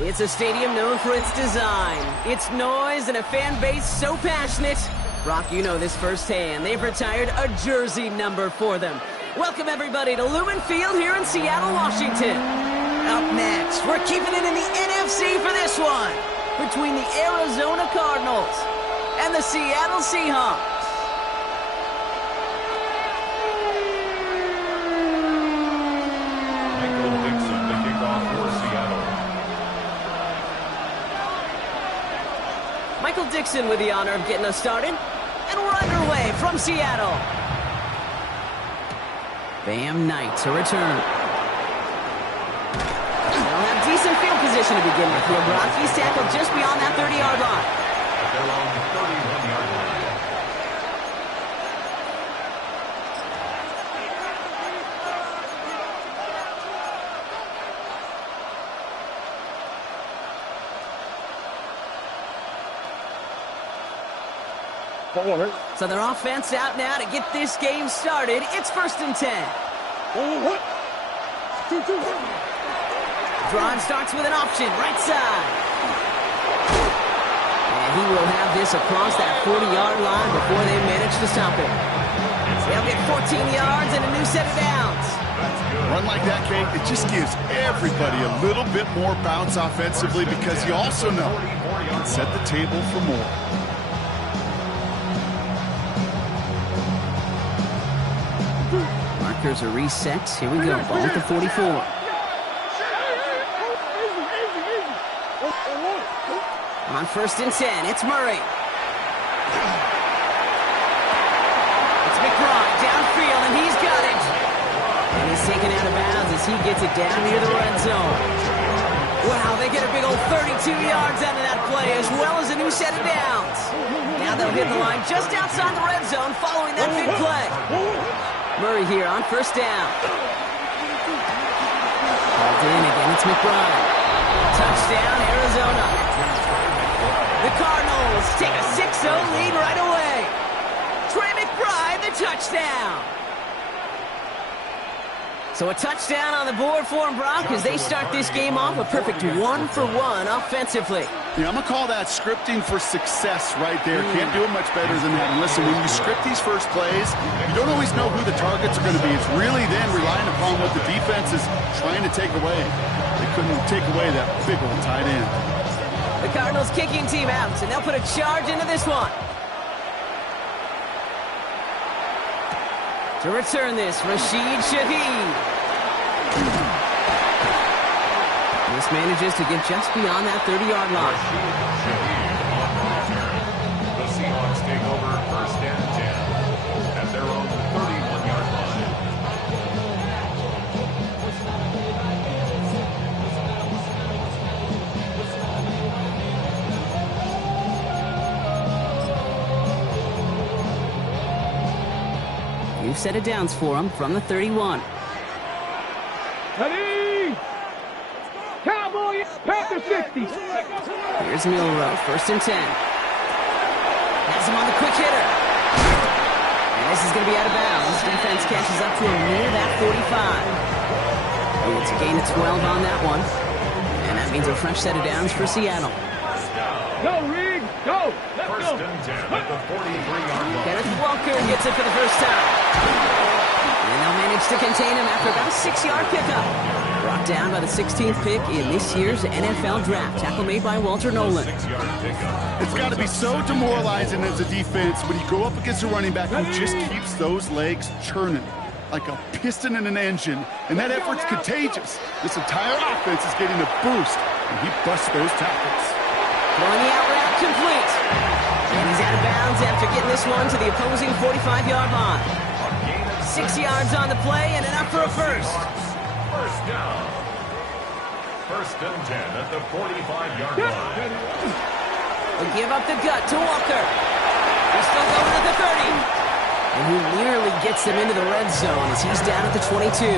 It's a stadium known for its design, its noise, and a fan base so passionate. Brock, you know this firsthand. They've retired a jersey number for them. Welcome, everybody, to Lumen Field here in Seattle, Washington. Up next, we're keeping it in the NFC for this one, between the Arizona Cardinals and the Seattle Seahawks. Michael Dixon, the kickoff for Seattle. Michael Dixon with the honor of getting us started, and we're underway from Seattle. Bam Knight to return. They'll have decent field position to begin with here, Brock. He's tackled just beyond that 30-yard line. They're on the 31-yard line. So their offense out now to get this game started. It's 1st and 10. Drive starts with an option, right side. And he will have this across that 40-yard line before they manage to stop him. They'll get 14 yards and a new set of downs. Run like that, Kate, it just gives everybody a little bit more bounce offensively because you also know you can set the table for more. markers are reset. Here we go, ball at the 44. On 1st and 10, it's Murray. It's McBride downfield, and he's got it. And he's taken out of bounds as he gets it down near the red zone. Wow, they get a big old 32 yards out of that play, as well as a new set of downs. Now they'll hit the line just outside the red zone following that big play. Murray here on 1st down. Called in again, it's McBride. Touchdown, Arizona. The Cardinals take a 6-0 lead right away. Trey McBride, the touchdown. So a touchdown on the board for them, Brock, as they start this game off a perfect 1-for-1 offensively. Yeah, I'm going to call that scripting for success right there. Can't do it much better than that. And listen, when you script these first plays, you don't always know who the targets are going to be. It's really then relying upon what the defense is trying to take away. They couldn't take away that big old tight end. The Cardinals kicking team out, and they'll put a charge into this one. To return this, Rashid Shaheed. This manages to get just beyond that 30-yard line. The Seahawks take over 1st and 10 at their own 31-yard line. You've set it downs for them from the 31. Ready! Cowboys, Panther 60. Here's Milroe, 1st and 10. Has him on the quick hitter. And this is going to be out of bounds. Defense catches up to him near that 45. And it's a gain of 12 on that one. And that means a fresh set of downs for Seattle. Go, Reed, go! Let's go! 1st and 10 at the 43-yard line. Kenneth Walker gets it for the first time. And they'll manage to contain him after about a 6-yard pickup. Brought down by the 16th pick in this year's NFL Draft. Tackle made by Walter Nolan. 6-yard pickup. It's got to be so demoralizing as a defense when you go up against a running back who just keeps those legs churning like a piston in an engine, and that effort's contagious. This entire offense is getting a boost, and he busts those tackles. Throwing the out route complete. And he's out of bounds after getting this one to the opposing 45-yard line. 6 yards on the play and enough for a first. 1st down. 1st and 10 at the 45-yard line. They give up the gut to Walker. He's still going at the 30. And he nearly gets them into the red zone as he's down at the 22.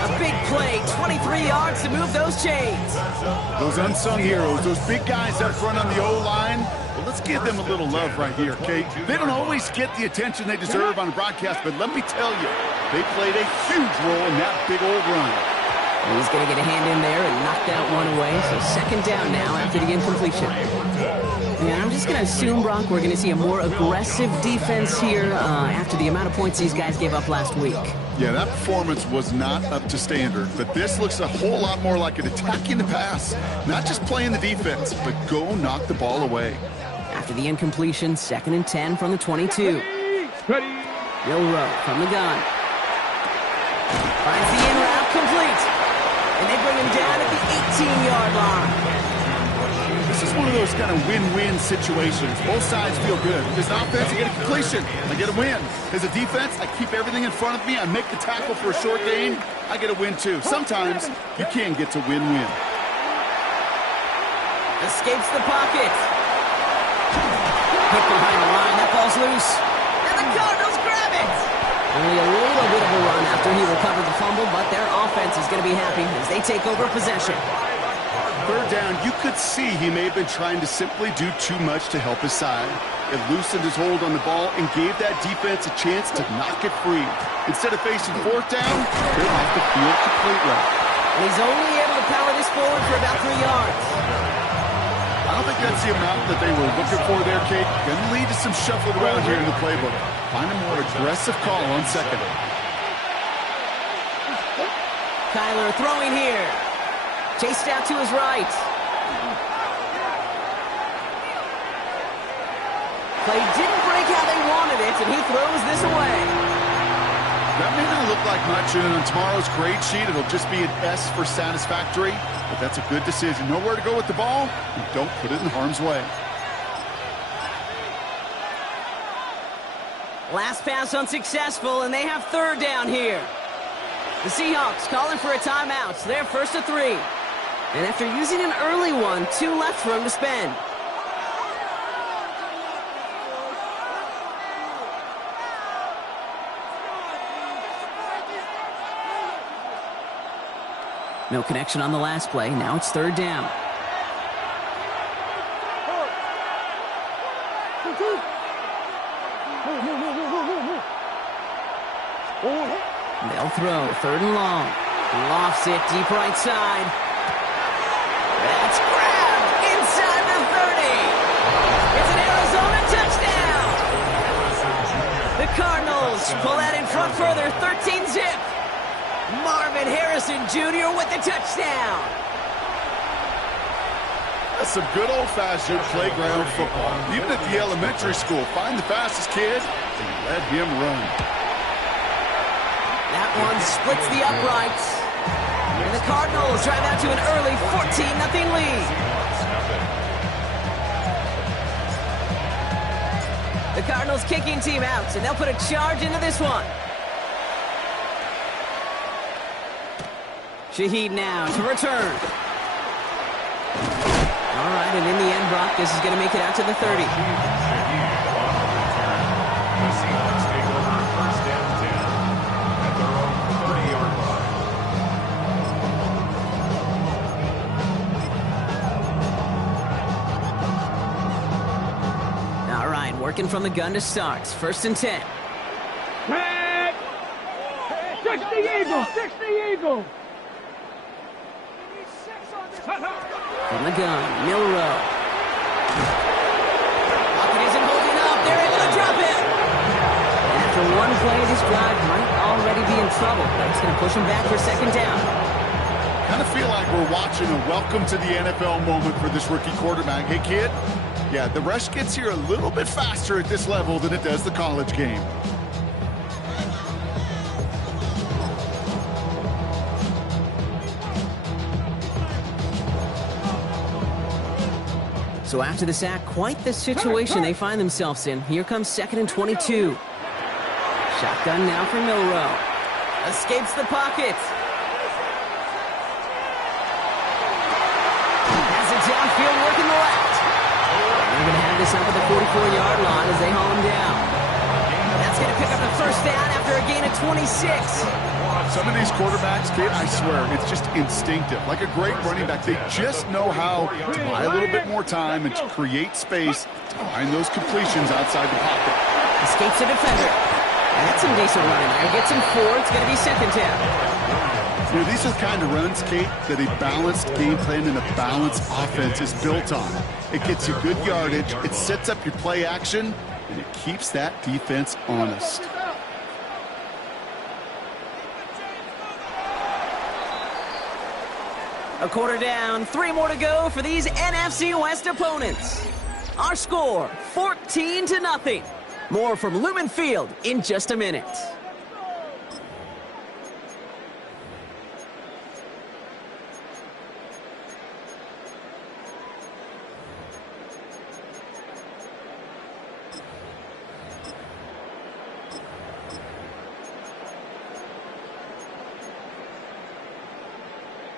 A big play, 23 yards to move those chains. Those unsung heroes, those big guys up front on the O-line, well, let's give them a little love right here, okay? They don't always get the attention they deserve on a broadcast, but let me tell you, they played a huge role in that big old run. And he's going to get a hand in there and knock that one away. So 2nd down now after the incompletion. And I'm just going to assume, Brock, we're going to see a more aggressive defense here after the amount of points these guys gave up last week. Yeah, that performance was not up to standard, but this looks a whole lot more like an attacking the pass. Not just playing the defense, but go knock the ball away. After the incompletion, 2nd and 10 from the 22. Ready! Milroe from the gun. Finds the in route complete. And they bring him down at the 18-yard line. This is one of those kind of win-win situations. Both sides feel good. As an offense, I get a completion. I get a win. As a defense, I keep everything in front of me. I make the tackle for a short gain. I get a win, too. Sometimes, you can get to win-win. Escapes the pocket. Hit behind the line. That ball's loose. And the Cardinals grab it. Only a little bit of a run after he recovered the fumble, but their offense is going to be happy as they take over possession. 3rd down, you could see he may have been trying to simply do too much to help his side. It loosened his hold on the ball and gave that defense a chance to knock it free. Instead of facing 4th down, they're off the field completely. And he's only able to power this forward for about 3 yards. I don't think that's the amount that they were looking for there, Kate. Going to lead to some shuffling around here in the playbook. Find a more aggressive call on 2nd. Kyler throwing here. Chased out to his right. Play didn't break how they wanted it, and he throws this away. That may not look like much, and on tomorrow's grade sheet, it'll just be an S for satisfactory, but that's a good decision. Know where to go with the ball, and don't put it in harm's way. Last pass unsuccessful, and they have third down here. The Seahawks calling for a timeout, so they're first to 3. And after using an early one, 2 left for him to spend. No connection on the last play. Now it's third down. They'll throw. Third and long. Lofts it deep right side. That's grabbed inside the 30. It's an Arizona touchdown. The Cardinals pull that in front further. 13-zip. Marvin Harrison Jr. with the touchdown. That's some good old-fashioned playground football. Even at the elementary school, find the fastest kid and let him run. That one splits the uprights. And the Cardinals drive out to an early 14-0 lead. The Cardinals kicking team out, and they'll put a charge into this one. Shaheed now to return. All right, and in the end, Brock, this is going to make it out to the 30. The Seahawks take over first and 10 at their own 30-yard line. All right, working from the gun to start. First and 10. Head. 60 Eagle. 60 Eagle. From the gun, Milroe. Pocket isn't holding up. They're able to drop it. And after one play, this drive might already be in trouble. But it's going to push him back for second down. Kind of feel like we're watching a welcome to the NFL moment for this rookie quarterback. Hey, kid, yeah, the rush gets here a little bit faster at this level than it does the college game. So after the sack, quite the situation they find themselves in. Here comes second and 22. Shotgun now for Milroe. Escapes the pocket. Has it downfield working the left. They're going to have this up at the 44-yard line as they haul him down. That's going to pick up the first down after a gain of 26. Some of these quarterbacks, kid, I swear, it's just instinctive. Like a great running back, they just know how to buy a little bit more time and to create space to find those completions outside the pocket. Escapes the defender. That's some decent running there. Gets him 4. It's going to be second down. You know, these are the kind of runs, Kate, that a balanced game plan and a balanced offense is built on. It gets you good yardage, it sets up your play action, and it keeps that defense honest. A quarter down, 3 more to go for these NFC West opponents. Our score, 14-0. More from Lumen Field in just a minute.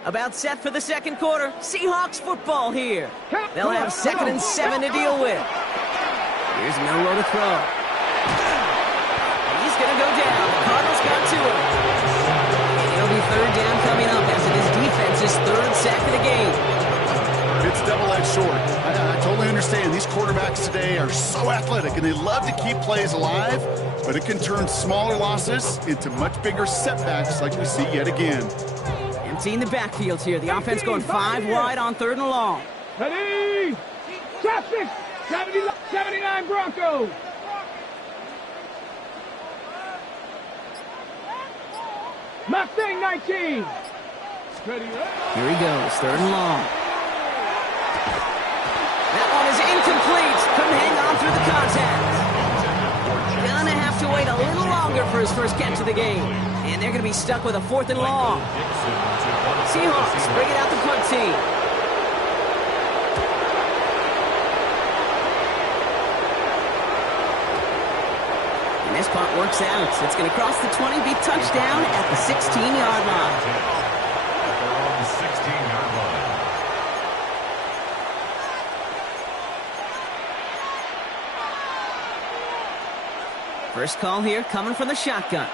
About set for the second quarter. Seahawks football here. They'll have second and 7 to deal with. Here's Milroe to throw. He's going to go down. The Cardinals got to him. It'll be third down coming up after this defense's third sack of the game. It's double-edged sword. I totally understand. These quarterbacks today are so athletic, and they love to keep plays alive, but it can turn smaller losses into much bigger setbacks like we see yet again. Emptying the backfield here. The offense going 5 wide on third and long. Ready? Top 6. 79 Broncos. Mustang 19. Ready? Here he goes. Third and long. That one is incomplete. Couldn't hang on through the contact. Gonna have to wait wait a little longer for his first catch of the game. And they're going to be stuck with a 4th and long. Seahawks bringing out the punt team. And this punt works out. It's going to cross the 20, be touchdown at the 16-yard line. At their own 16-yard line. First call here coming from the shotgun.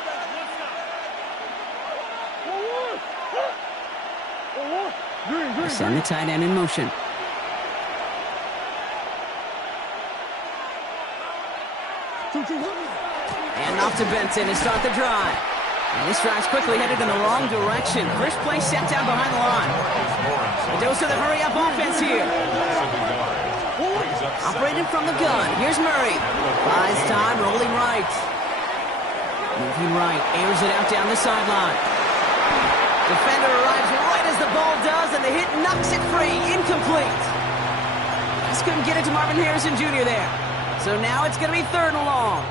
They send the tight end in motion. And off to Benson to start the drive. And this drive's quickly headed in the wrong direction. First play set down behind the line. A dose of the hurry-up offense here. Operating from the gun. Here's Murray. Buys time, rolling right. Moving right, airs it out down the sideline. Defender arrives right as the ball does, and the hit knocks it free. Incomplete. Just couldn't get it to Marvin Harrison Jr. there. So now it's going to be 3rd and long.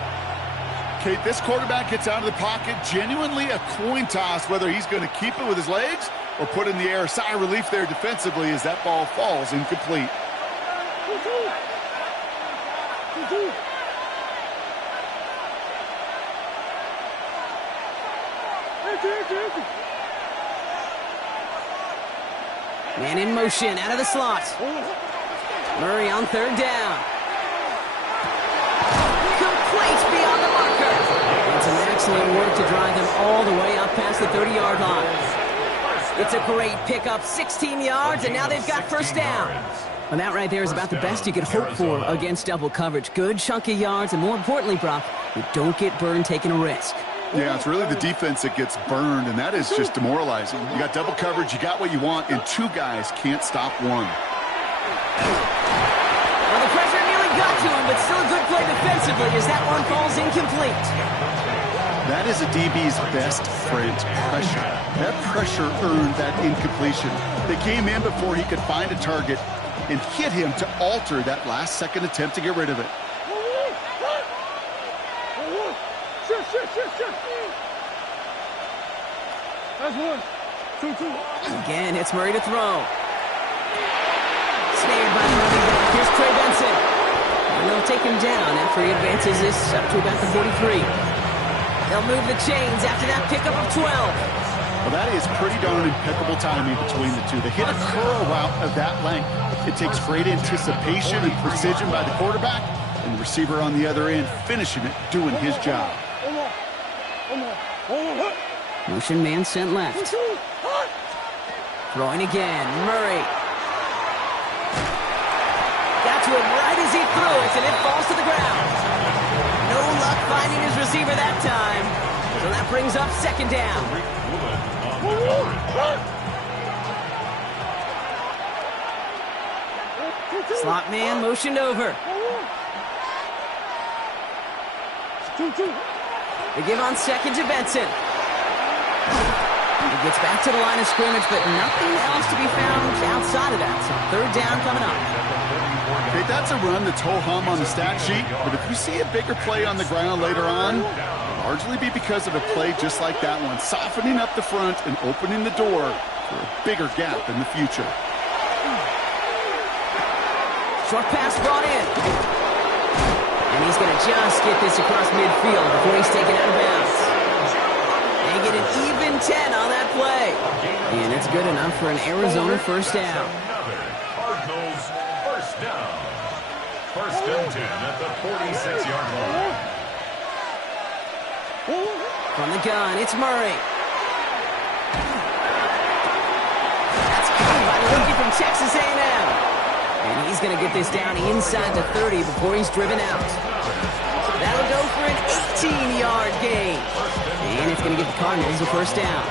Kate, this quarterback gets out of the pocket, genuinely a coin toss whether he's going to keep it with his legs or put in the air. Sigh of relief there defensively as that ball falls incomplete. Man in motion, out of the slot. Murray on 3rd down. Complete beyond the marker. And some excellent work to drive them all the way up past the 30-yard line. It's a great pickup, 16 yards, and now they've got 1st down. Well, that right there is about the best you could hope for against double coverage. Good chunk of yards, and more importantly, Brock, you don't get burned taking a risk. Yeah, it's really the defense that gets burned, and that is just demoralizing. You got double coverage, you got what you want, and 2 guys can't stop one. Well, the pressure nearly got to him, but still a good play defensively as that one falls incomplete. That is a DB's best friend, pressure. That pressure earned that incompletion. They came in before he could find a target and hit him to alter that last-second attempt to get rid of it. That's 1, 2, 2. Again, it's Murray to throw. Snared by the running back. Here's Trey Benson. And they'll take him down after he advances this up to about the 43. They'll move the chains after that pickup of 12. Well, that is pretty darn impeccable timing between the two. To hit a curl route of that length, it takes great anticipation and precision by the quarterback, and the receiver on the other end finishing it, doing his job. Motion man sent left. Throwing again. Murray. Got to him right as he threw it, and it falls to the ground. No luck finding his receiver that time. So that brings up 2nd down. Slot man motioned over. They give on 2nd to Benson. He gets back to the line of scrimmage, but nothing else to be found outside of that. So 3rd down coming up. Okay, that's a run that's ho-hum on the stat sheet, but if you see a bigger play on the ground later on, it'll largely be because of a play just like that one, softening up the front and opening the door for a bigger gap in the future. Short pass brought in. And he's going to just get this across midfield before he's taken out of bounds. And get an even 10 on that play. And it's good enough for an Arizona 1st down. Cardinals 1st down. 1st and 10 at the 46-yard line. From the gun, it's Murray. That's caught by the rookie from Texas A&M. And he's going to get this down inside the 30 before he's driven out. That'll go for an 18-yard gain. And it's going to give the Cardinals a 1st down.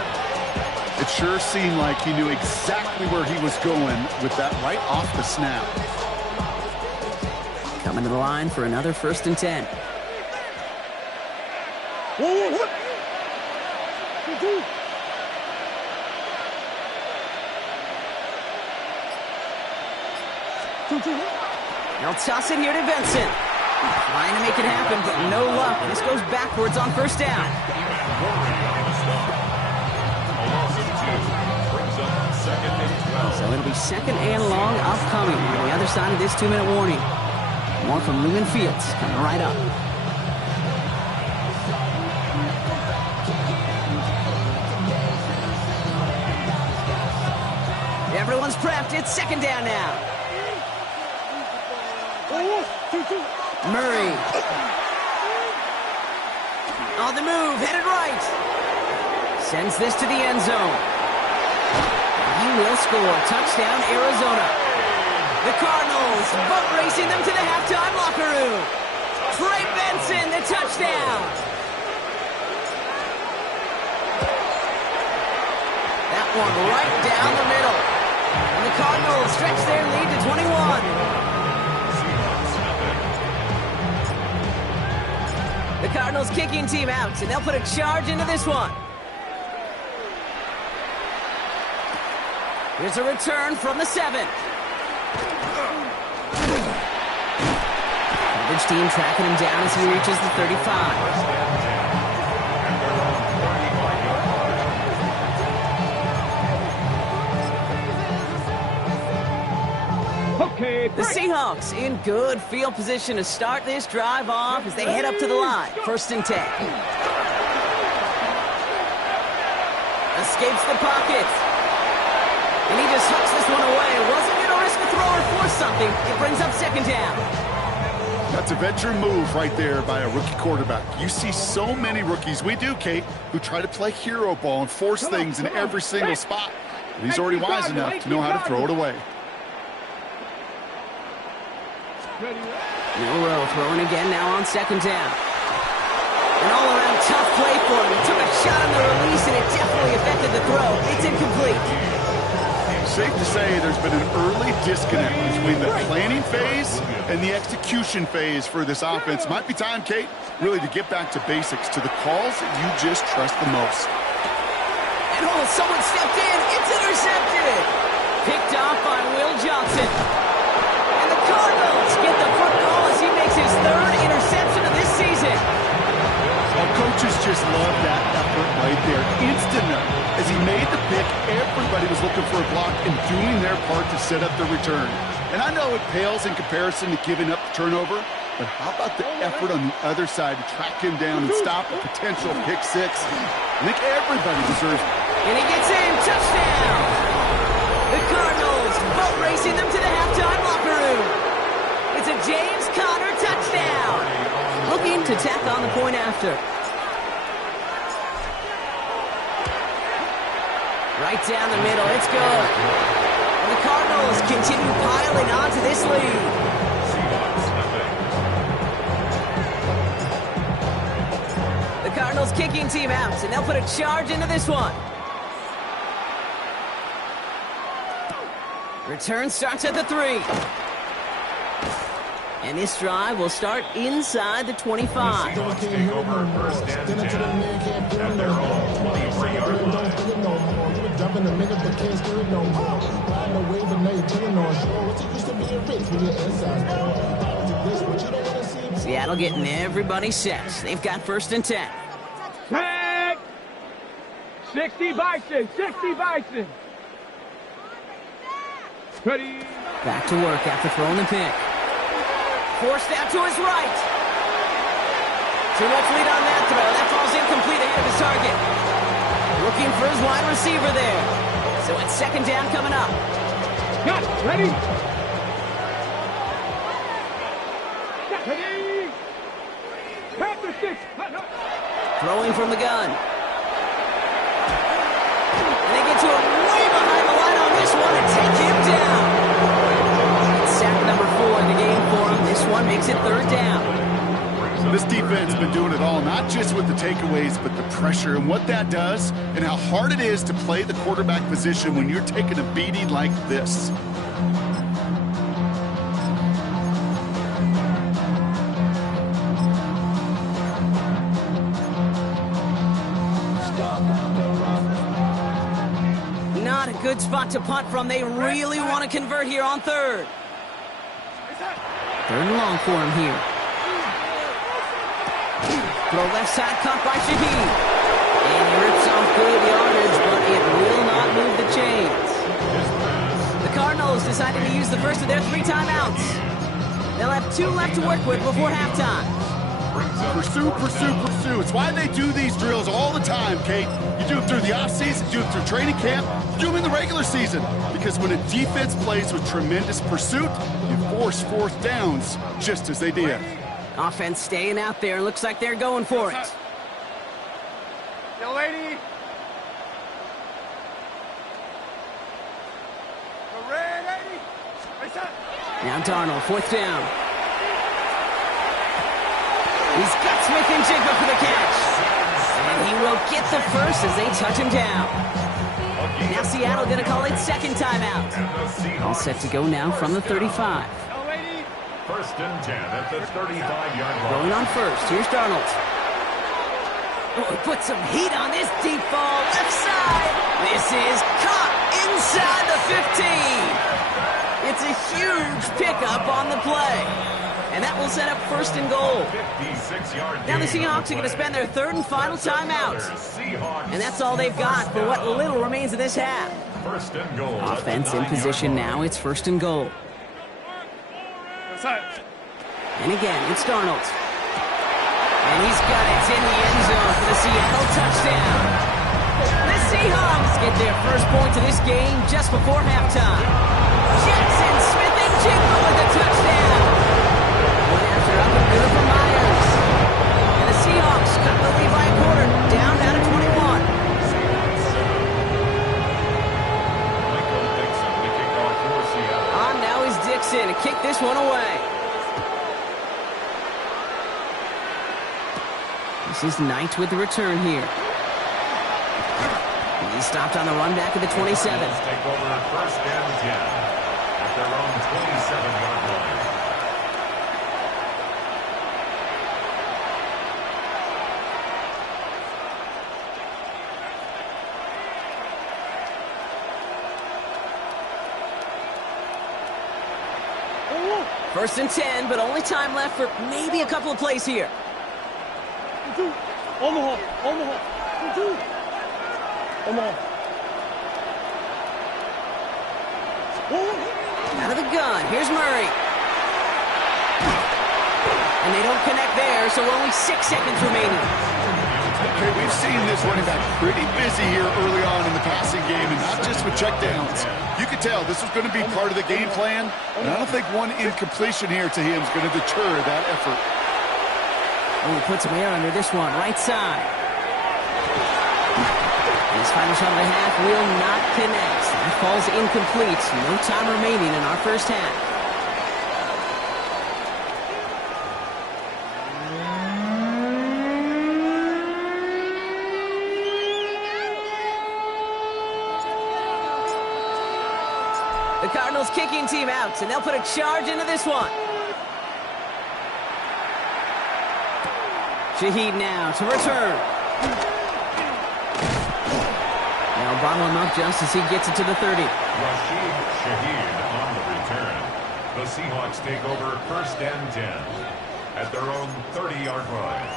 It sure seemed like he knew exactly where he was going with that right off the snap. Coming to the line for another 1st and 10. They'll toss it here to Benson. Trying to make it happen, but no luck. This goes backwards on first down. So it'll be second and long upcoming on the other side of this 2-minute warning. More from Lumen Fields coming right up. Everyone's prepped. It's second down now. Murray. On the move, headed right. Sends this to the end zone. He will score. Touchdown, Arizona. The Cardinals boat racing them to the halftime locker room. Trey Benson, the touchdown. That one right down the middle. And the Cardinals stretch their lead to 21. The Cardinals kicking team out, and they'll put a charge into this one. Here's a return from the 7. Coverage team tracking him down as he reaches the 35. The Seahawks in good field position to start this drive off as they head up to the line. First and 10. Escapes the pocket. And he just hooks this one away. Wasn't going to risk a throw or force something. It brings up second down. That's a veteran move right there by a rookie quarterback. You see so many rookies, we do, Kate, who try to play hero ball and force things in every single spot. But he's already wise enough to know how to throw it away. Milrow throwing again now on second down. An all-around tough play for him. He took a shot on the release, and it definitely affected the throw. It's incomplete. Safe to say there's been an early disconnect between the planning phase and the execution phase for this offense. Might be time, Kate, really to get back to basics, to the calls that you just trust the most. And someone stepped in. It's intercepted. Picked off by Will Johnson. And the Cardinals get the football as he makes his 3rd interception of this season. Well, coaches just love that effort right there. Instant as he made the pick, everybody was looking for a block and doing their part to set up the return. And I know it pales in comparison to giving up the turnover, but how about the effort on the other side to track him down and stop a potential pick six? I think everybody deserves it. And he gets in. Touchdown! The Cardinals boat racing them to the halftime locker room. It's a James Conner touchdown. Looking to tack on the point after. Right down the middle. It's good. And the Cardinals continue piling onto this lead. The Cardinals kicking team out, and they'll put a charge into this one. Return starts at the 3. And this drive will start inside the 25. Take over first and 10 at their own 23-yard line. Seattle getting everybody set. They've got first and 10. Tag! 60 Bison, 60 Bison. Ready. Back to work after throwing the pick. Forced out to his right. Too much lead on that throw. That falls incomplete ahead of his target. Looking for his wide receiver there. So it's second down coming up. Got it. Ready. Ready. Pass the 6. Throwing from the gun. And they get to him way behind the line on this one and take him down. It's sack number 4 in the game for him. This one makes it third down. So this defense has been doing it all, not just with the takeaways, but the pressure and what that does and how hard it is to play the quarterback position when you're taking a beating like this. Not a good spot to punt from. They really want to convert here on third. Third and long for him here. Throw left side, caught by Shaheed. And he rips off good yardage, but it will not move the chains. The Cardinals decided to use the first of their 3 timeouts. They'll have 2 left to work with before halftime. Pursue, pursue, pursue. It's why they do these drills all the time, Kate. You do it through the offseason, you do it through training camp, you do them in the regular season. Because when a defense plays with tremendous pursuit, you force 4th downs just as they did. Offense staying out there. Looks like they're going for it. Yo, lady. Ready. Now Darnold, 4th down. He's got Smith and Jigba for the catch. And he will get the first as they touch him down. Now Seattle going to call it 2nd timeout. All set to go now from the 35. First and 10 at the 35-yard line. Going on first. Here's Darnold. Oh, he put some heat on this deep ball. Left side. This is caught inside the 15. It's a huge pickup on the play. And that will set up 1st and goal. 56-yard Now the Seahawks are going to spend their 3rd and final timeout. And that's all they've got for what little remains of this half. First and goal. Offense in position now. It's 1st and goal. And again, it's Darnold. And he's got it in the end zone for the Seattle touchdown. The Seahawks get their first point of this game just before halftime. Jackson Smith and Jigba with a touchdown. Went after up and good for Myers. And the Seahawks cut the lead by a quarter, down to 21. Michael Dixon to kick off for Seattle. On now is Dixon to kick this one away. This is Knight with the return here. He's stopped on the run back at the 27. Take over 1st and 10 at their own 27-yard line. First and 10, but only time left for maybe a couple of plays here. Omaha. Out of the gun, here's Murray. And they don't connect there, so only 6 seconds remaining. Okay, we've seen this running back pretty busy here early on in the passing game, and not just with checkdowns. You could tell this was going to be part of the game plan, and I don't think one incompletion here to him is going to deter that effort. Oh, he puts some air under this one, right side. His final shot of the half will not connect. That falls incomplete. No time remaining in our first half. The Cardinals kicking team out, and they'll put a charge into this one. Shaheed now to return. Now bottle him up just as he gets it to the 30. Rashid Shaheed on the return. The Seahawks take over 1st and 10 at their own 30-yard line.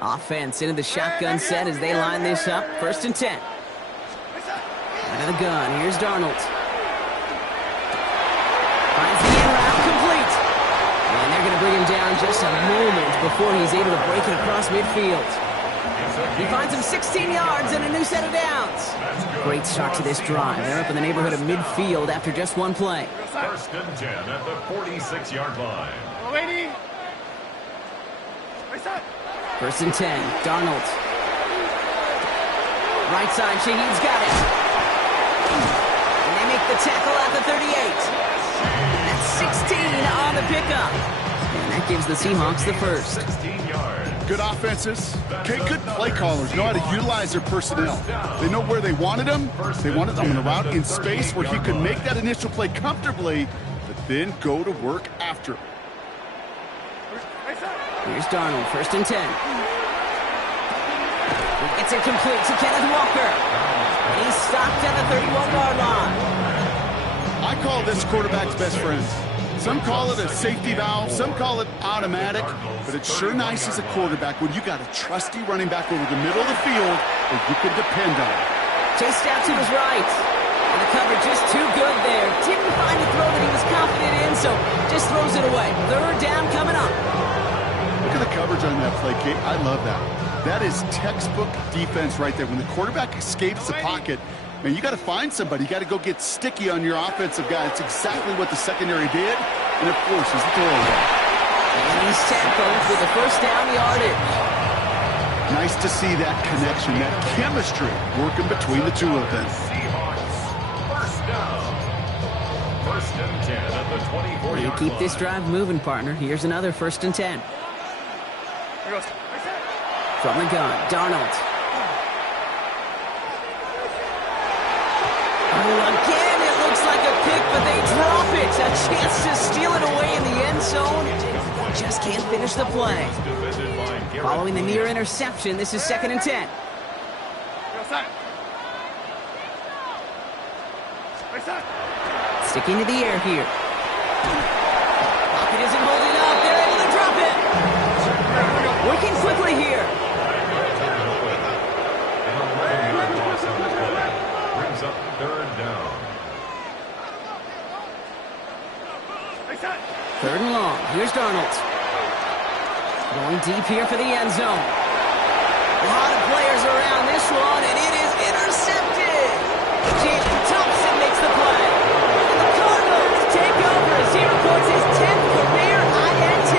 Offense into the shotgun set as they line this up. 1st and 10. Out of the gun. Here's Darnold. Finds the end route complete. And they're going to bring him down just a moment before he's able to break it across midfield. He finds him 16 yards and a new set of downs. Great start to this drive. They're up in the neighborhood of midfield after just one play. 1st and 10 at the 46-yard line. Lady. 1st and 10. Darnold. Right side, Shaheed's got it. And they make the tackle at the 38. That's 16 on the pickup. And that gives the Seahawks the first. 16 yards. Good offenses. Okay, good play callers know how to utilize their personnel. They know where they wanted them. They wanted them in a route in space where he could make that initial play comfortably, but then go to work after. Here's Darnold, 1st and 10. It's incomplete to Kenneth Walker. And he's stopped at the 31-yard line. I call this quarterback's best friend. Some call it a safety valve, some call it automatic, but it's sure nice as a quarterback when you got a trusty running back over the middle of the field that you can depend on. Chased out to his right. And the cover just too good there. Didn't find a throw that he was confident in, so just throws it away. Third down coming up. Look at the coverage on that play, Kate. I love that. That is textbook defense right there. When the quarterback escapes the pocket, man, you got to find somebody. You got to go get sticky on your offensive guy. It's exactly what the secondary did, and of course, it's the throwaway. And he's tackled with the first down yardage. Nice to see that connection, that chemistry working between the two of them. Seahawks, first down. First and 10 at the 24-yard You keep line. this drive moving, partner. Here's another 1st and 10. From the gun, Darnold. Oh, again, it looks like a pick, but they drop it. A chance to steal it away in the end zone. Just can't finish the play. Defended by Garrett Following the near Williams. interception, this is 2nd and 10. Sticking to the air here. Pocket isn't holding up. They're able to drop it. Working quickly here. Brings up third down. 3rd and long. Here's Darnold. Going deep here for the end zone. A lot of players around this one, and it is intercepted. Jalen Thompson makes the play. And the Cardinals take over as he records his 10th career INT.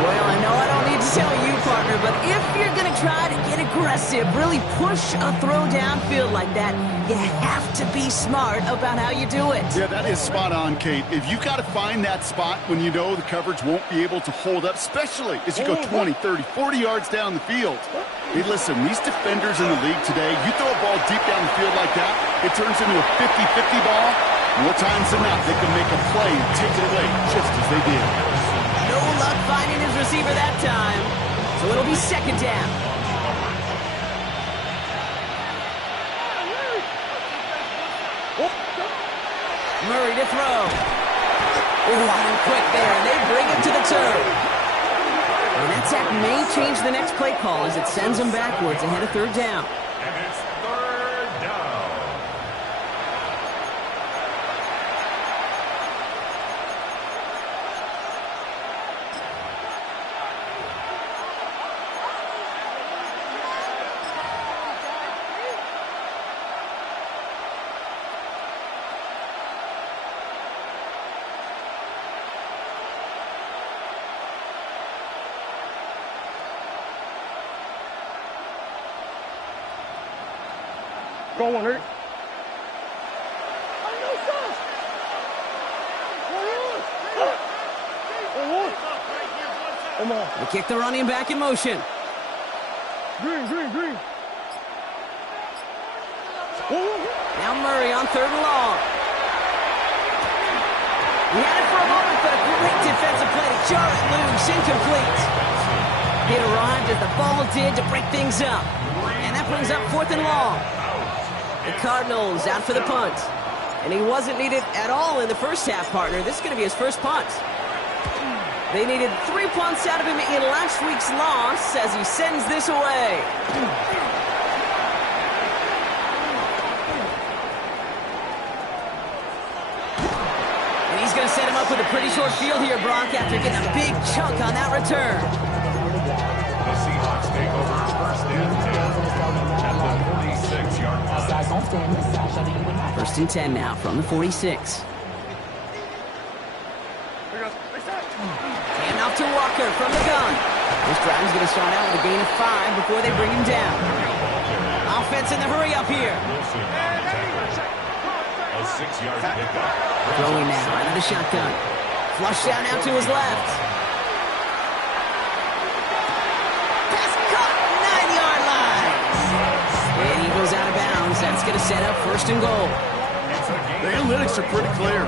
Well, I know I don't need to tell you, partner, but if you're going to try to get aggressive, really push a throw downfield like that, you have to be smart about how you do it. Yeah, that is spot on, Kate. If you got to find that spot when you know the coverage won't be able to hold up, especially as you go 20, 30, 40 yards down the field. Hey, listen, these defenders in the league today, you throw a ball deep down the field like that, it turns into a 50-50 ball. More times than not, they can make a play and take it away just as they did. No luck finding his receiver that time. So it'll be 2nd down. Murray to throw. Oh, and quick there, and they bring it to the turn. And that sack may change the next play call as it sends them backwards ahead of 3rd down. And it's third down. Go on, Rick. Come on. They kick the running back in motion. Green. Now Murray on 3rd and long. He had it for a moment, but a great defensive play to jar it loose. Incomplete. It arrived as the ball did to break things up. And that brings up 4th and long. The Cardinals out for the punt. And he wasn't needed at all in the first half, partner. This is going to be his first punt. They needed 3 punts out of him in last week's loss as he sends this away. And he's going to set him up with a pretty short field here, Brock, after getting a big chunk on that return. The Seahawks take over first and 10 at the 46-yard line. 1st and 10 now from the 46. Hand off to Walker from the gun. This drive is going to start out with a gain of 5 before they bring him down. Offense in the hurry up here. Wilson on the tackle. A 6-yard pickup. Throwing now out of the shotgun. Flush down out to his left. Pass caught, 9-yard line. And he goes out of bounds. That's going to set up 1st and goal. The analytics are pretty clear.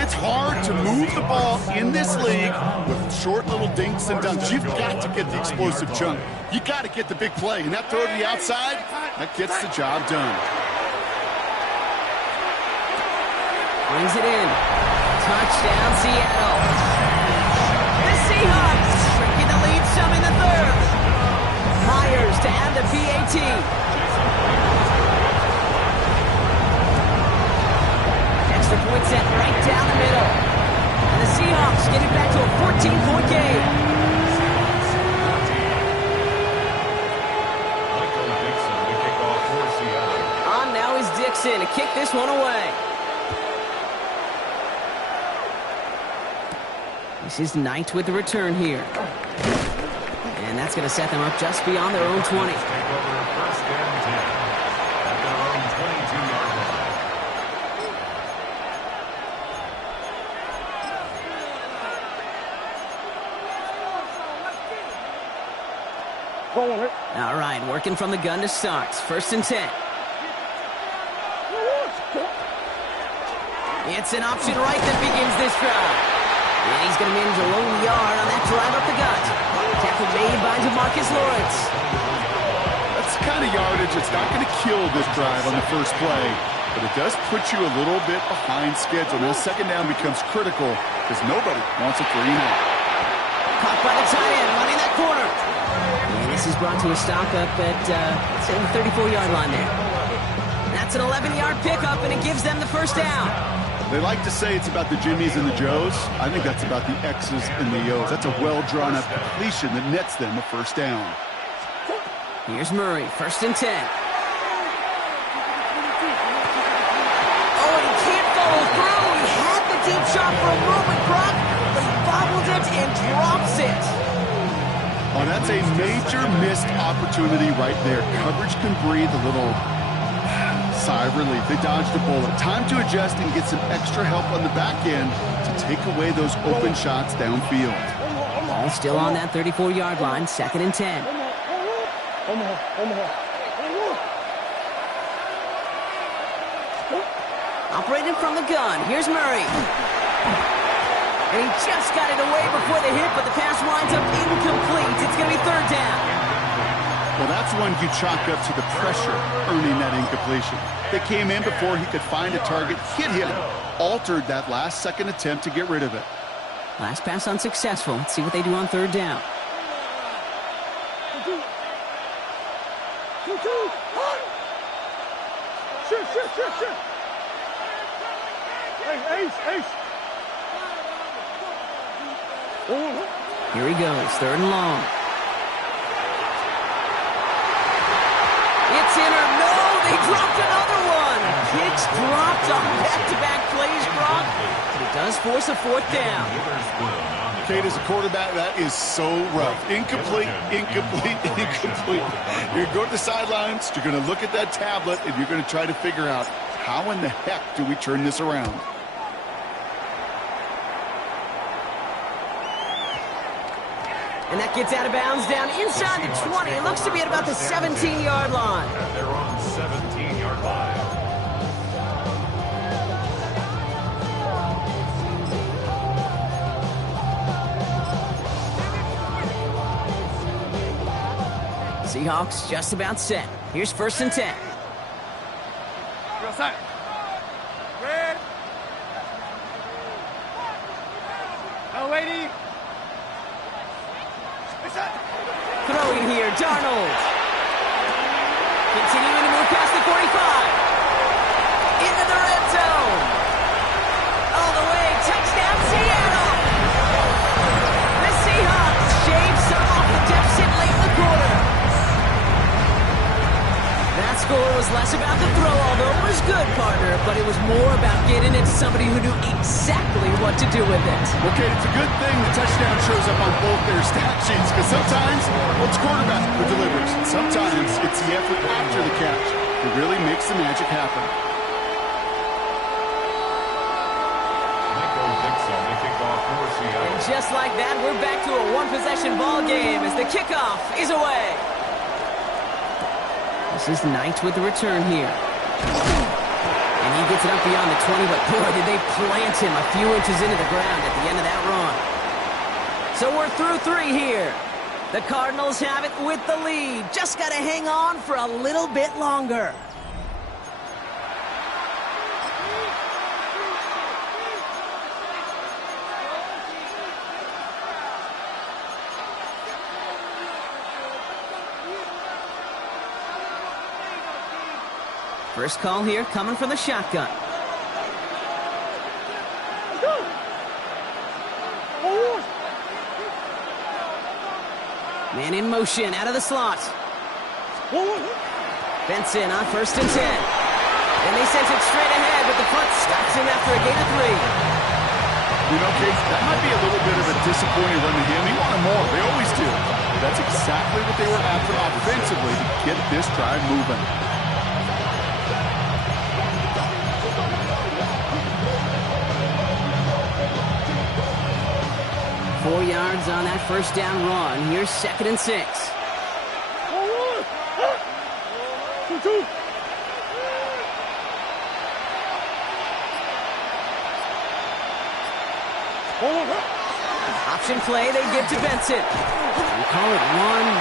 It's hard to move the ball in this league with short little dinks and dunks. You've got to get the explosive chunk. You got to get the big play. And that throw to the outside, that gets the job done. Brings it in. Touchdown, Seattle. The Seahawks shrinking the lead some in the third. Myers to add the PAT. Extra point set right down the middle. And the Seahawks getting back to a 14-point game. Michael Dixon to kick off for Seattle. On now is Dixon to kick this one away. This is Knight with the return here. And that's going to set them up just beyond their own 20. Take over first and 10 at their own 22-yard line. Going it. All right, working from the gun to start. First and 10. It's an option right that begins this drive. And he's going to manage a lone yard on that drive up the gut. Tackle made by DeMarcus Lawrence. That's the kind of yardage that's not going to kill this drive on the first play, but it does put you a little bit behind schedule. Now second down becomes critical because nobody wants a 3-and-out. Caught by the tight end, running that corner. And this is brought to a stop up at, let's say, the 34-yard line there. That's an 11-yard pickup, and it gives them the first down. They like to say it's about the Jimmies and the Joes. I think that's about the X's and the O's. That's a well-drawn-up completion that nets them a first down. Here's Murray, first and 10. Oh, and he can't follow through. He had the deep shot for a moment, Brock, but he bobbled it and drops it. Oh, that's a major missed opportunity right there. Coverage can breathe a little sigh of relief. They dodged a bullet. Time to adjust and get some extra help on the back end to take away those open shots downfield. Ball still on that 34-yard line, second and 10. Operating from the gun, here's Murray. And he just got it away before the hit, but the pass winds up incomplete. It's going to be third down. Well, that's one you chalk up to the pressure earning that incompletion. They came in before he could find a target, hit him, altered that last second attempt to get rid of it. Last pass unsuccessful. Let's see what they do on third down. Shit. Hey, Ace. Here he goes, third and long. It's in or no, they dropped another one. Kicks dropped on back-to-back plays, Brock. But it does force a fourth down. Kate, as a quarterback, that is so rough. Incomplete. You're going to go to the sidelines, you're going to look at that tablet, and you're going to try to figure out how in the heck do we turn this around. And that gets out of bounds down inside the 20. It looks to be at about the 17-yard line. At their own 17-yard line. Seahawks just about set. Here's first and 10. Red. No, lady. Throwing here, Darnold. Continuing to move past the 45. Into the red zone. All the way, touchdown Seattle. The Seahawks shave some off the deficit late in the quarter. That score was less about the throw, although it was good, partner, but it was more about getting it to somebody who knew exactly what to do with it. Okay, it's a good thing the touchdown shows up on both their stat sheets, because sometimes it's quarterback who delivers. Sometimes it's the effort after the catch that really makes the magic happen. Michael Dixon to kick off for Seattle. And just like that, we're back to a one-possession ball game as the kickoff is away. This is Knight with the return here. And he gets it up beyond the 20, but boy, did they plant him a few inches into the ground at the end of that run. So we're through three here. The Cardinals have it with the lead. Just got to hang on for a little bit longer. First call here coming from the shotgun. Man in motion, out of the slot. Benson on 1st and 10. And they sent it straight ahead, but the punt stops him after a gain of 3. You know, Kate, that might be a little bit of a disappointing run to him. He wanted more. They always do. That's exactly what they were after offensively to get this drive moving. Four yards on that first down run. Here's 2nd and 6. Option play, they give to Benson. We call it 1,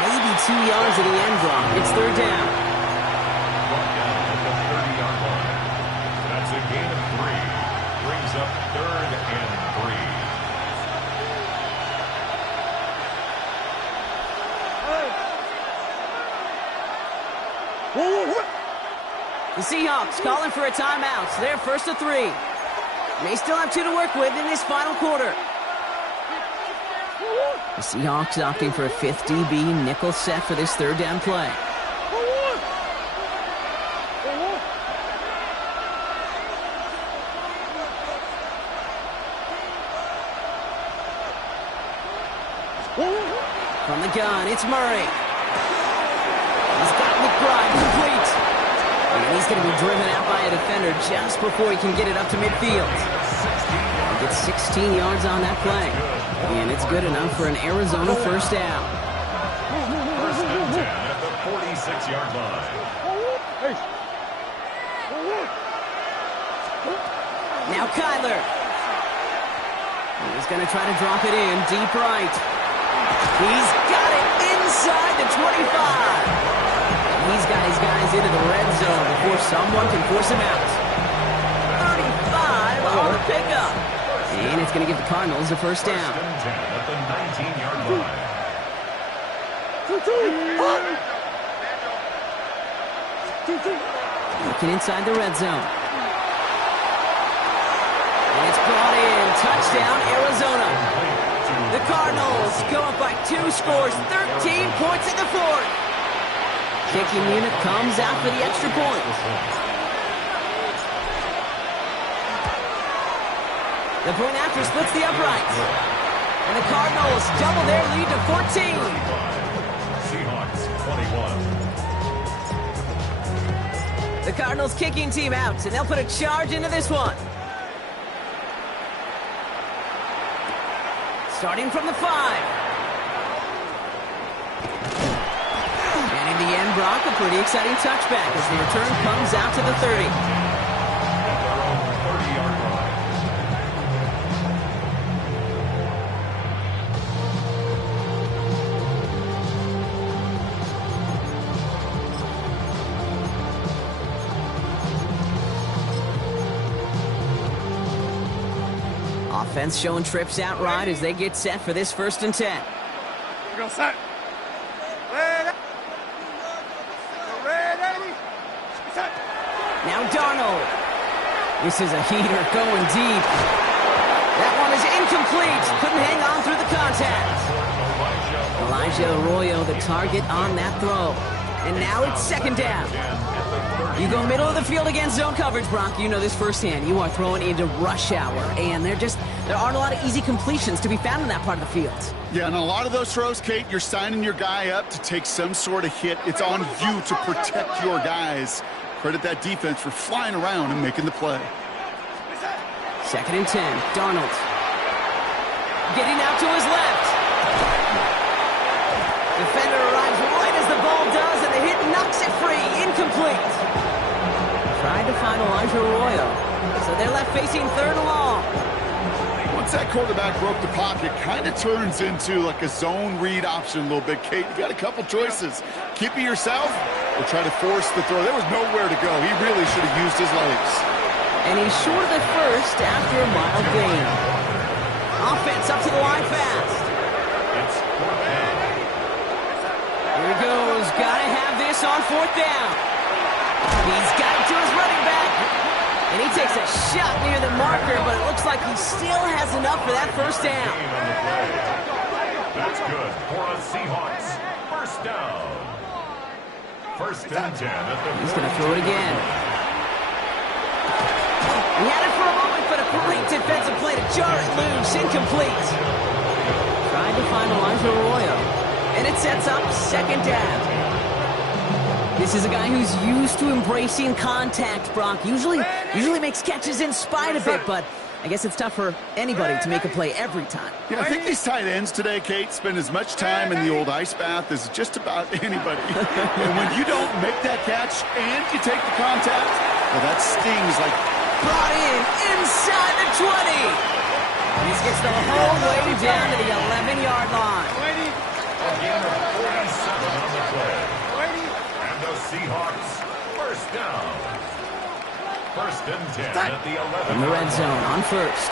maybe 2 yards at the end drop. It's 3rd down. Brought down at the 30-yard line. That's a gain of 3. Brings up 3rd and 3. The Seahawks calling for a timeout. They're 1st and 3. They still have 2 to work with in this final quarter. The Seahawks opting for a 5th DB nickel set for this 3rd down play. From the gun, it's Murray. He's got McBride complete. And he's going to be driven out by a defender just before he can get it up to midfield. He gets 16 yards on that play. And it's good enough for an Arizona 1st down. 1st and 10 at the 46-yard line. Now Kyler. He's going to try to drop it in deep right. He's got it inside the 25. He's got his guys into the red zone before someone can force him out. 35 on the pickup. And it's going to give the Cardinals a 1st down. 1st and 10 at the 19-yard line. Looking inside the red zone. And it's brought in. Touchdown, Arizona. The Cardinals go up by 2 scores, 13 points in the 4th. Kicking unit comes out for the extra point. The point after splits the uprights. And the Cardinals double their lead to 14. Seahawks 21. The Cardinals kicking team out, and they'll put a charge into this one. Starting from the 5. And in the end, Brock, a pretty exciting touchback as the return comes out to the 30. At their own 30-yard line. Offense showing trips out right as they get set for this 1st and 10. Go set. Ready. Ready. Set. Now Darnold. This is a heater going deep. That one is incomplete. Couldn't hang on through the contact. Elijah Arroyo, the target on that throw. And now it's 2nd down. You go middle of the field against zone coverage, Brock. You know this firsthand. You are throwing into rush hour, and there aren't a lot of easy completions to be found in that part of the field. Yeah, and a lot of those throws, Kate, you're signing your guy up to take some sort of hit. It's on you to protect your guys. Credit that defense for flying around and making the play. 2nd and 10. Darnold. Getting out to his left. Defender arrives right as the ball does, and the hit knocks it free. Incomplete. Tried to find Elijah Arroyo. So they're left facing 3rd and long. Once that quarterback broke the pocket, kind of turns into like a zone read option a little bit, Kate. You got a couple choices. Keep it yourself or try to force the throw. There was nowhere to go. He really should have used his legs. And he's short of the 1st after a mild gain. Offense up to the line fast. It's 4th down. Here he goes. Got to have this on 4th down. He's got it to his And he takes a shot near the marker, but it looks like he still has enough for that first down. Gain on the play. That's good for a Seahawks first down. First and 10 at the He's going to throw it again. He had it for a moment, but a great defensive play to jar it loose. Incomplete. Tried to find Elijah Arroyo, and it sets up second down. This is a guy who's used to embracing contact, Brock. Usually makes catches in spite of it, but I guess it's tough for anybody to make a play every time. Yeah, I think these tight ends today, Kate, spend as much time in the old ice bath as just about anybody. And when you don't make that catch and you take the contact, well, that stings like... Brought in inside the 20. This gets the whole way down to the 11-yard line. A gain of 47 on the play. And the Seahawks first down. First and 10 at the 11. In the red zone on first.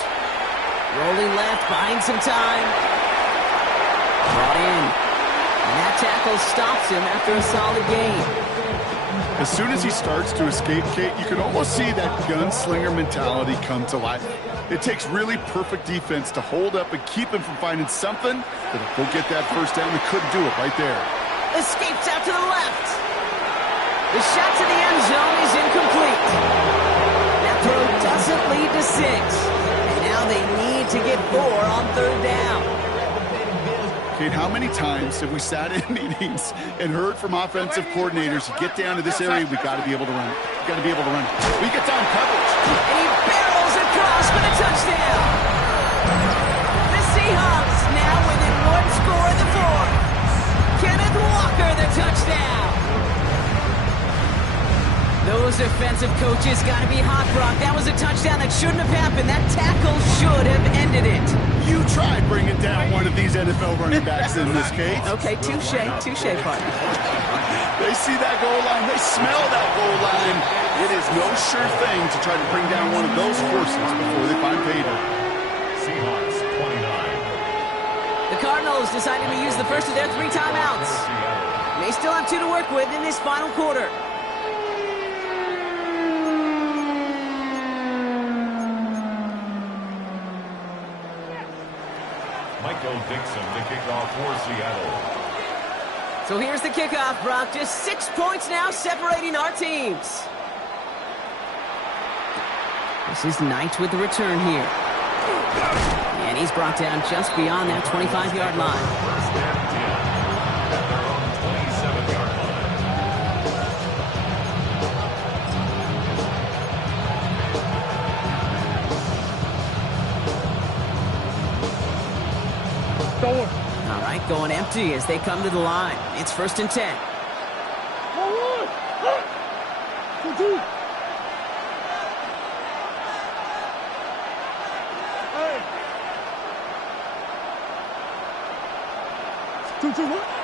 Rolling left, buying some time. Brought in. And that tackle stops him after a solid gain. As soon as he starts to escape, Kate, you can almost see that gunslinger mentality come to life. It takes really perfect defense to hold up and keep him from finding something that'll go get that first down. They couldn't do it right there. Escapes out to the left. The shot to the end zone is incomplete. That throw doesn't lead to 6. And now they need to get 4 on third down. Kate, how many times have we sat in meetings and heard from offensive coordinators, get down to this area, we got to be able to run it. We got to be able to run it. We get down coverage. And he barrels across for the touchdown. The Seahawks now within 1 score of the 4th. Kenneth Walker, the touchdown. Those defensive coaches got to be hot, Brock. That was a touchdown that shouldn't have happened. That tackle should have ended it. You tried bringing down one of these NFL running backs in this case. Okay, touche, partner. They see that goal line. They smell that goal line. It is no sure thing to try to bring down one of those forces before they find pay dirt. Seahawks 29. The Cardinals deciding to use the first of their 3 timeouts. They still have 2 to work with in this final quarter. Michael Dixon to kick off for Seattle. So here's the kickoff, Brock. Just 6 points now separating our teams. This is Knight with the return here. And he's brought down just beyond that 25-yard line. First and 10 at their own 27-yard line. All right, going empty as they come to the line. It's first and 10.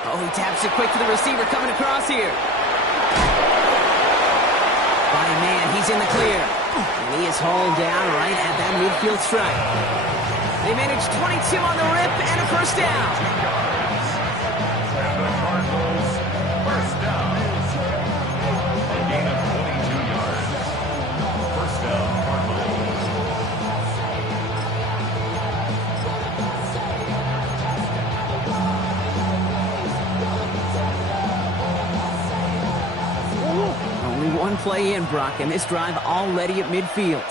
Oh, he taps it quick to the receiver coming across here. Body man, he's in the clear. And he is hauled down right at that midfield stripe. They managed 22 on the rip and a first down. And the Cardinals first down. A gain of 22 yards. First down, Cardinals. Only 1 play in, Brock, and this drive already at midfield.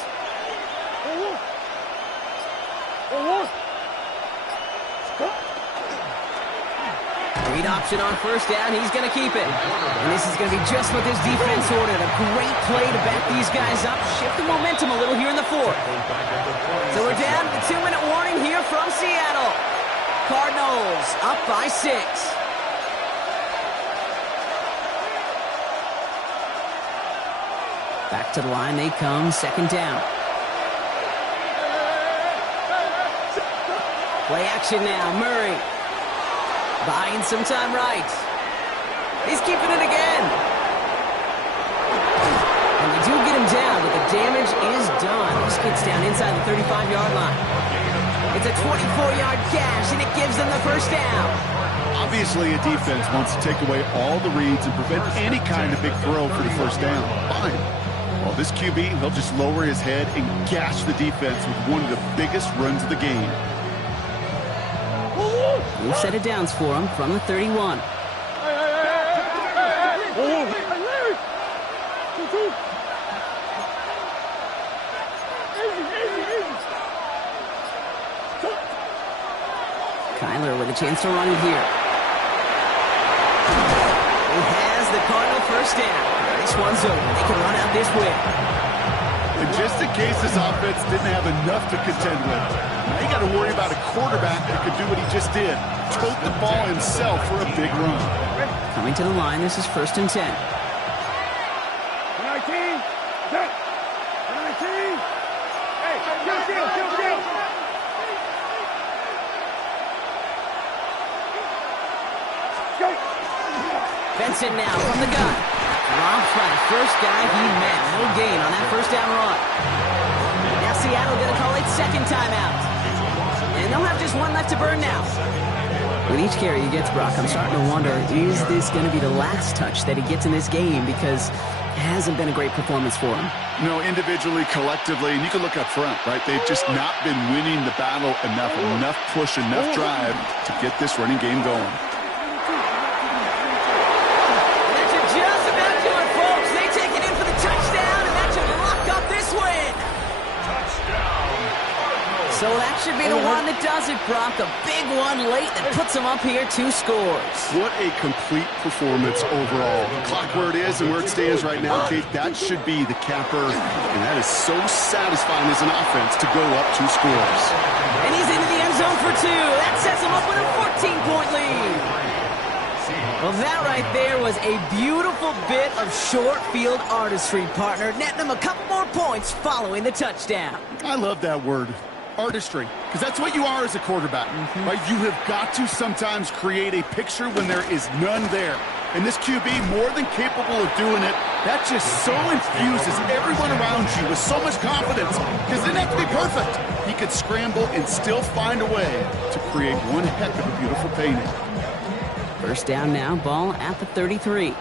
Great option on first down. He's going to keep it. And this is going to be just what this defense ordered. A great play to back these guys up. Shift the momentum a little here in the 4th. So we're down to the 2-minute warning here from Seattle. Cardinals up by 6. Back to the line they come. Second down. Play action now. Murray. Buying some time right. He's keeping it again. And they do get him down, but the damage is done. This gets down inside the 35-yard line. It's a 24-yard gash, and it gives them the first down. Obviously, a defense wants to take away all the reads and prevent any kind of big throw for the first down. Fine. Well, this QB, he'll just lower his head and gash the defense with one of the biggest runs of the game. New set of downs for him from the 31. Kyler with a chance to run it here. He has the Cardinal first down. This one's over. They can run out this way. And just in case this offense didn't have enough to contend with, now you got to worry about a quarterback that could do what he just did. Tote the ball himself for a big run. Coming to the line, this is 1st and 10. 19. Set. 19. Hey, kill. Go. Benson now from the gun. Drops by the first guy he met. No gain on that first down run. Now Seattle going to call it second timeout. And they'll have just one left to burn now. With each carry he gets, Brock, I'm starting to wonder, is this going to be the last touch that he gets in this game? Because it hasn't been a great performance for him. No, individually, collectively, and you can look up front, right? They've just not been winning the battle enough push, enough drive to get this running game going. That should just about do it, folks. They take it in for the touchdown, and that should lock up this win. So that should be the one that does it, Brock. A big one late that puts them up here 2 scores. What a complete performance overall. The clock where it is and where it stands right now, Kate, that should be the capper. And that is so satisfying as an offense to go up 2 scores. And he's into the end zone for 2. That sets him up with a 14-point lead. Well, that right there was a beautiful bit of short field artistry, partner. Netting him a couple more points following the touchdown. I love that word. Artistry, because that's what you are as a quarterback, right? You have got to sometimes create a picture when there is none there. And this QB, more than capable of doing it, that just so infuses everyone around you with so much confidence, because it didn't have to be perfect. He could scramble and still find a way to create one heck of a beautiful painting. First down now, ball at the 33.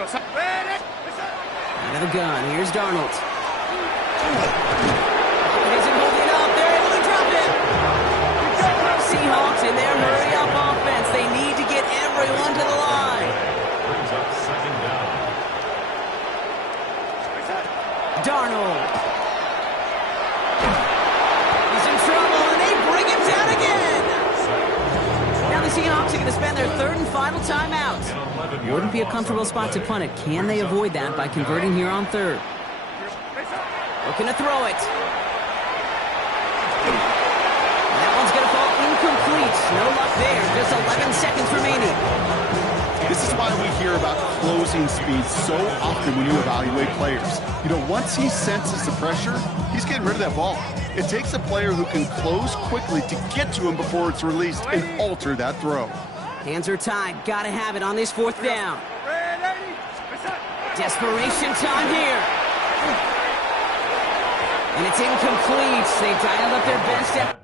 Out of the gun, here's Darnold. Isn't holding up. They're able to drop it. Seahawks in their hurry-up offense. They need to get everyone to the line. Brings up second down. Darnold. He's in trouble, and they bring him down again. Now the Seahawks are going to spend their 3rd and final timeout. Wouldn't be a comfortable spot to punt it. Can they avoid that by converting here on 3rd? Looking to throw it. That one's going to fall incomplete. No luck there. Just 11 seconds remaining. This is why we hear about closing speed so often when you evaluate players. You know, once he senses the pressure, he's getting rid of that ball. It takes a player who can close quickly to get to him before it's released and alter that throw. Hands are tied. Got to have it on this 4th down. Desperation time here. And it's incomplete. They dialed up their best effort.